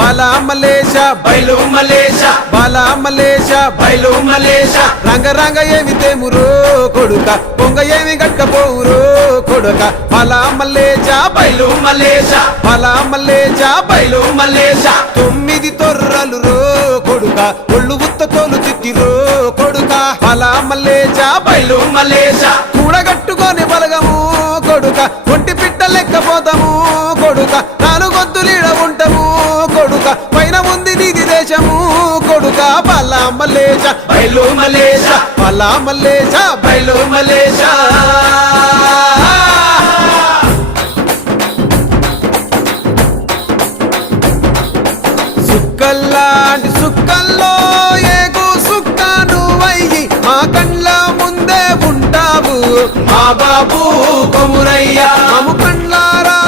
బాలా మలేష బయలు మలేష బాలా మలేష బయలు మలేష రంగ రంగ ఏమి తేమురో కొడుక పొంగ ఏమి గట్టపోవురో కొడుక బాలా మలేష బయలు మలేష బాలా మలేష బయలు మలేష 9 తొర్రలు రో కొడుక ఒళ్ళు ఉత్త తోలు చిక్కిరో కొడుక బాలా మలేష బయలు మలేష కూడగట్టుకొని బలగము కొడుక ఒంటి పిట్ట లెక్కపోతాము కొడుక 4 గొంతులీడ ఉంటాము కొడుక పైన ఉంది నీది దేశము కొడుక బాలా మలేష బయలు మలేష బాలా మలేష బయలు మలేష సుక్కల్లాంటి సుక్కల్లో ఏగు సుక్క నువ్వయ్యి మా కండ్ల ముందే ఉంటావు మా బాబు కొమురయ్య మము కండ్లారా